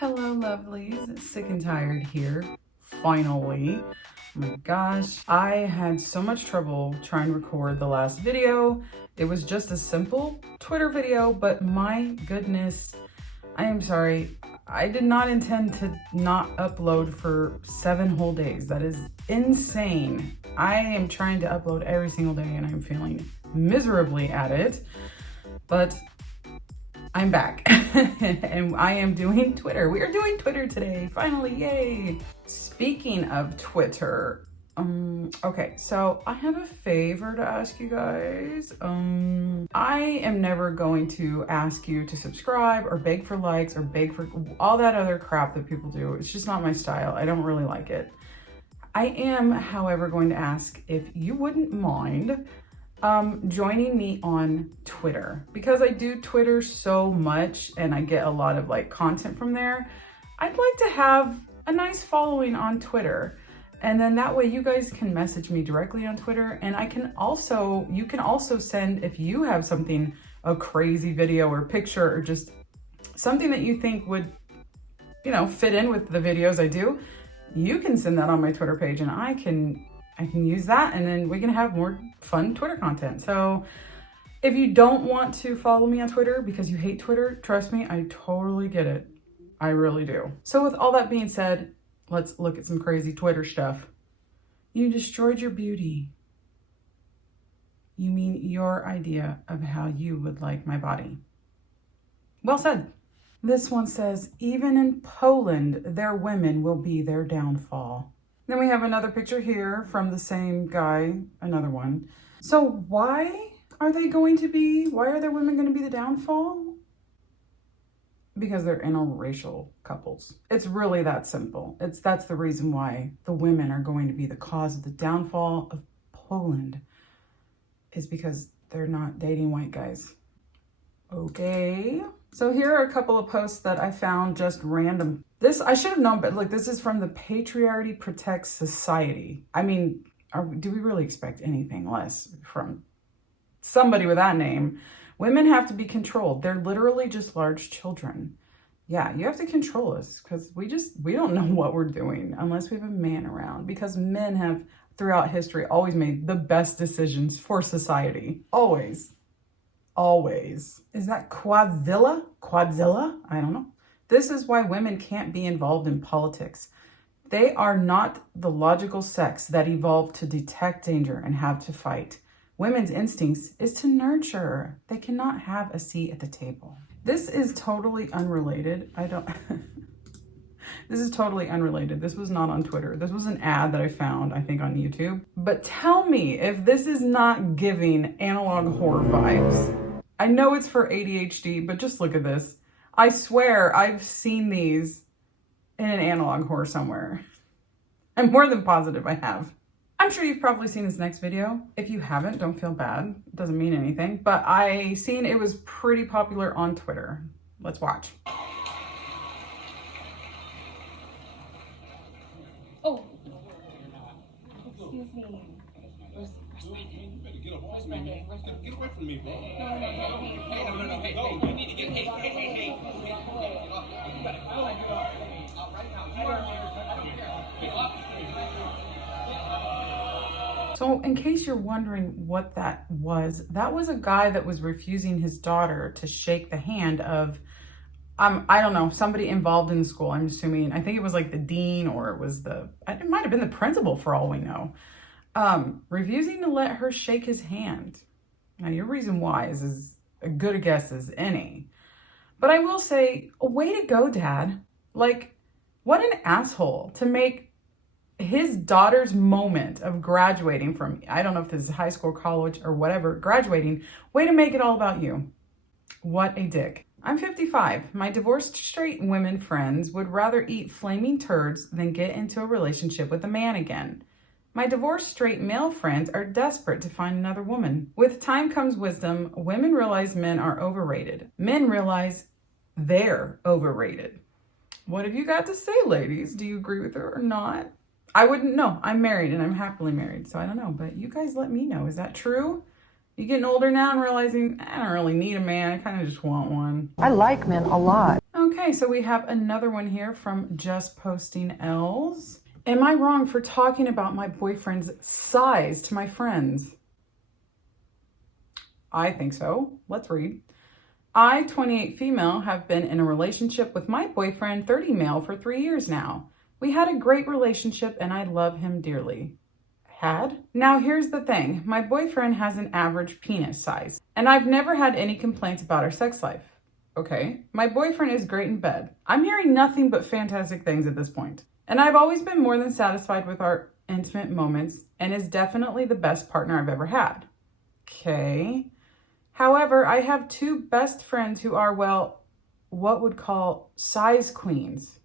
Hello lovelies, sick and tired here, finally. Oh my gosh, I had so much trouble trying to record the last video. It was just a simple Twitter video, but my goodness, I am sorry. I did not intend to not upload for 7 whole days. That is insane. I am trying to upload every single day and I'm feeling miserably at it, but I'm back and I am doing Twitter. We are doing Twitter today, finally, yay. Speaking of Twitter, okay, so I have a favor to ask you guys. I am never going to ask you to subscribe or beg for likes or beg for all that other crap that people do. It's just not my style. I don't really like it. I am, however, going to ask if you wouldn't mind joining me on Twitter, because I do Twitter so much and I get a lot of content from there. I'd like to have a nice following on Twitter, and then that way you guys can message me directly on Twitter, and you can also send, if you have something, a crazy video or picture or just something that you think would, fit in with the videos I do, you can send that on my Twitter page and I can use that, and then we can have more fun Twitter content. So if you don't want to follow me on Twitter because you hate Twitter, trust me, I totally get it. I really do. So with all that being said, let's look at some crazy Twitter stuff. You destroyed your beauty. You mean your idea of how you would like my body. Well said. This one says, even in Poland, their women will be their downfall. Then we have another picture here from the same guy, another one. So why are their women going to be the downfall? Because they're interracial couples. It's really that simple. That's the reason why the women are going to be the cause of the downfall of Poland, is because they're not dating white guys. Okay. So here are a couple of posts that I found just random. This, I should have known, but this is from the Patriarchy Protects Society. I mean, do we really expect anything less from somebody with that name? Women have to be controlled. They're literally just large children. Yeah, you have to control us because we don't know what we're doing unless we have a man around, because men have throughout history always made the best decisions for society. Always. Always. Is that Quadzilla? I don't know. This is why women can't be involved in politics. They are not the logical sex that evolved to detect danger and have to fight. Women's instincts is to nurture. They cannot have a seat at the table. This is totally unrelated. This is totally unrelated. This was not on Twitter. This was an ad that I found, I think, on YouTube. But tell me if this is not giving analog horror vibes. I know it's for ADHD, but just look at this. I swear I've seen these in an analog horror somewhere. I'm more than positive I have. I'm sure you've probably seen this next video. If you haven't, don't feel bad. It doesn't mean anything. But I seen it was pretty popular on Twitter. Let's watch. Oh, excuse me. Where's Brendan? Get away from me, bro. No. Hey, No, you need to get, hey. So in case you're wondering what that was a guy that was refusing his daughter to shake the hand of, I don't know, somebody involved in the school, I'm assuming. I think it was the dean, or it might have been the principal for all we know. Refusing to let her shake his hand. Now, your reason why is as good a guess as any. But I will say, way to go, Dad. What an asshole to make his daughter's moment of graduating from, I don't know if this is high school, college, or whatever, graduating, way to make it all about you. What a dick. I'm 55. My divorced straight women friends would rather eat flaming turds than get into a relationship with a man again. My divorced straight male friends are desperate to find another woman. With time comes wisdom. Women realize men are overrated. Men realize they're overrated. What have you got to say, ladies? Do you agree with her or not? I wouldn't know. I'm married and I'm happily married, so I don't know. But you guys let me know. Is that true? You getting older now and realizing, I don't really need a man. I kind of just want one. I like men a lot. Okay, so we have another one here from Just Posting L's. Am I wrong for talking about my boyfriend's size to my friends? I think so. Let's read. I, 28 female, have been in a relationship with my boyfriend, 30 male, for 3 years now. We had a great relationship and I love him dearly. Had? Now here's the thing. My boyfriend has an average penis size and I've never had any complaints about our sex life. Okay. My boyfriend is great in bed. I'm hearing nothing but fantastic things at this point. And I've always been more than satisfied with our intimate moments and is definitely the best partner I've ever had. Okay. However, I have two best friends who are, well, what would call size queens.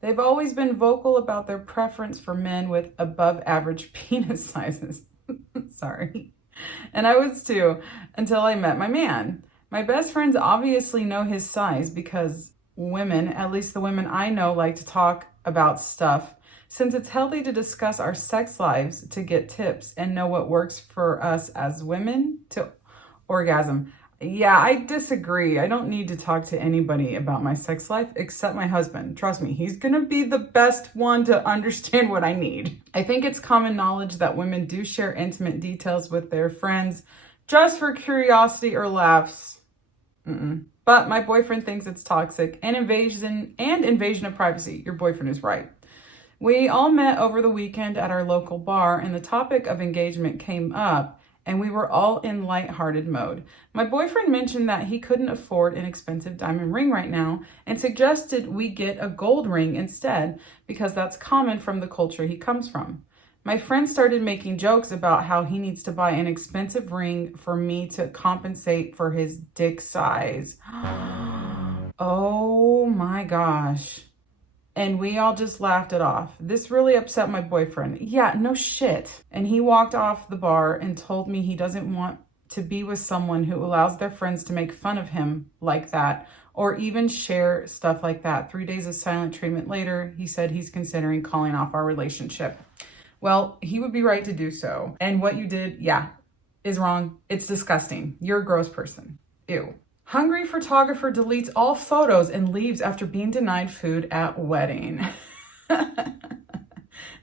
They've always been vocal about their preference for men with above average penis sizes. Sorry. And I was too, until I met my man. My best friends obviously know his size because women, at least the women I know, like to talk about stuff. Since it's healthy to discuss our sex lives to get tips and know what works for us as women to orgasm. Yeah, I disagree. I don't need to talk to anybody about my sex life except my husband. Trust me, he's gonna be the best one to understand what I need. I think it's common knowledge that women do share intimate details with their friends just for curiosity or laughs. But my boyfriend thinks it's toxic and invasion of privacy. Your boyfriend is right. We all met over the weekend at our local bar and the topic of engagement came up and we were all in lighthearted mode. My boyfriend mentioned that he couldn't afford an expensive diamond ring right now and suggested we get a gold ring instead because that's common from the culture he comes from. My friend started making jokes about how he needs to buy an expensive ring for me to compensate for his dick size. Oh my gosh. And we all just laughed it off. This really upset my boyfriend. Yeah, no shit. And he walked off the bar and told me he doesn't want to be with someone who allows their friends to make fun of him like that or even share stuff like that. 3 days of silent treatment later, he said he's considering calling off our relationship. Well, he would be right to do so. And what you did, yeah, is wrong. It's disgusting. You're a gross person. Ew. Hungry photographer deletes all photos and leaves after being denied food at wedding.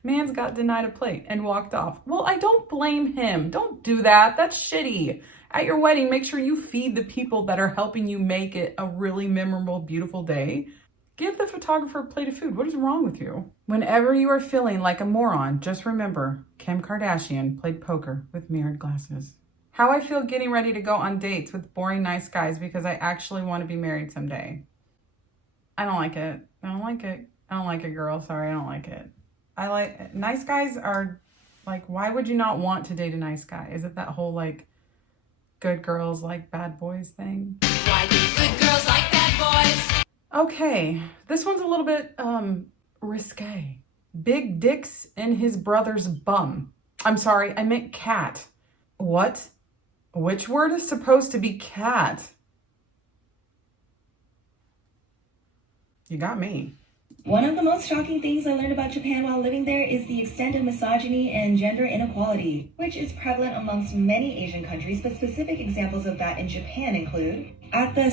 Man's got denied a plate and walked off. Well, I don't blame him. Don't do that. That's shitty. At your wedding, make sure you feed the people that are helping you make it a really memorable, beautiful day. Give the photographer a plate of food. What is wrong with you? Whenever you are feeling like a moron, just remember Kim Kardashian played poker with mirrored glasses. How I feel getting ready to go on dates with boring nice guys because I actually want to be married someday. I don't like it. I don't like it. I don't like it, girl. Sorry, I don't like it. Nice guys are like, why would you not want to date a nice guy? Is it that whole like good girls like bad boys thing? Why do good girls like bad boys? Okay, this one's a little bit risque. Big dicks in his brother's bum. I'm sorry, I meant cat. What? Which word is supposed to be cat? You got me. One of the most shocking things I learned about Japan while living there is the extent of misogyny and gender inequality, which is prevalent amongst many Asian countries, but specific examples of that in Japan include at the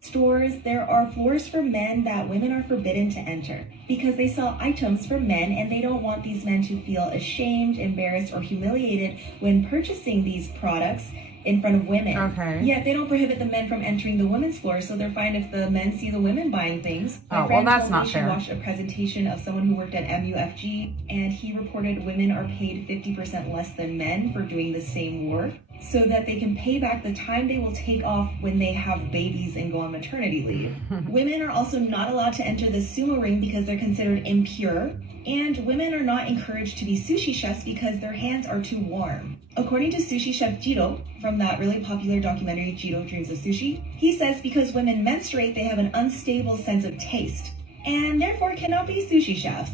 stores, there are floors for men that women are forbidden to enter because they sell items for men and they don't want these men to feel ashamed, embarrassed, or humiliated when purchasing these products in front of women. Okay. Yet they don't prohibit the men from entering the women's floor, so they're fine if the men see the women buying things. My well, friend that's told not me fair. She watched a presentation of someone who worked at MUFG, and he reported women are paid 50% less than men for doing the same work, so that they can pay back the time they will take off when they have babies and go on maternity leave. Women are also not allowed to enter the sumo ring because they're considered impure, and women are not encouraged to be sushi chefs because their hands are too warm. According to sushi chef Jiro, from that really popular documentary Jiro Dreams of Sushi, he says because women menstruate, they have an unstable sense of taste, and therefore cannot be sushi chefs.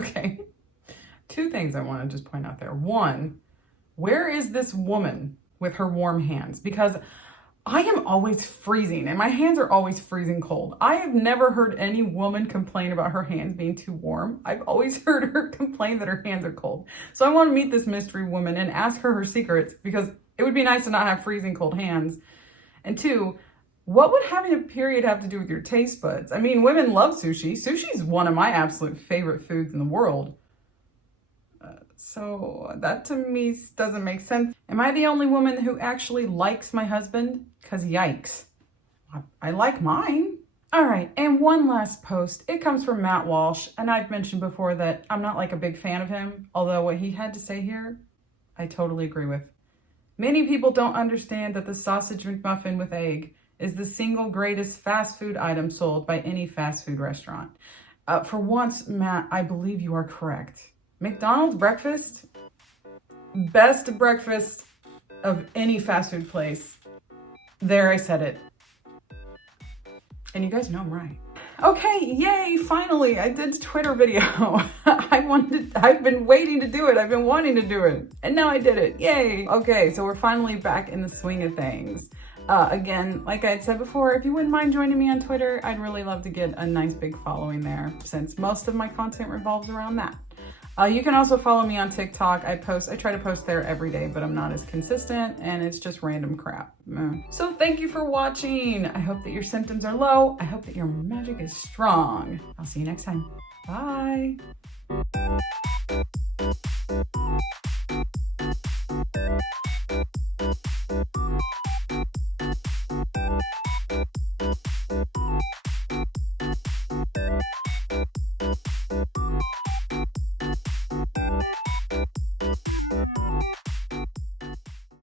Okay. Two things I want to just point out there. One, where is this woman with her warm hands? Because I am always freezing and my hands are always freezing cold. I have never heard any woman complain about her hands being too warm. I've always heard her complain that her hands are cold. So I want to meet this mystery woman and ask her secrets, because it would be nice to not have freezing cold hands. And two, what would having a period have to do with your taste buds? I mean, women love sushi. Sushi is one of my absolute favorite foods in the world. So that to me doesn't make sense. Am I the only woman who actually likes my husband? Because yikes. I like mine. All right, and one last post. It comes from Matt Walsh, and I've mentioned before that I'm not like a big fan of him, although what he had to say here, I totally agree with. Many people don't understand that the sausage McMuffin with egg is the single greatest fast food item sold by any fast food restaurant. For once, Matt, I believe you are correct. McDonald's breakfast, best breakfast of any fast food place. There, I said it. And you guys know I'm right. Okay, yay, finally, I did a Twitter video. I've been waiting to do it. I've been wanting to do it. And now I did it, yay. Okay, so we're finally back in the swing of things. Again, like I had said before, if you wouldn't mind joining me on Twitter, I'd really love to get a nice big following there, since most of my content revolves around that. You can also follow me on TikTok. I try to post there every day, but I'm not as consistent and it's just random crap. So thank you for watching. I hope that your symptoms are low. I hope that your magic is strong. I'll see you next time. Bye.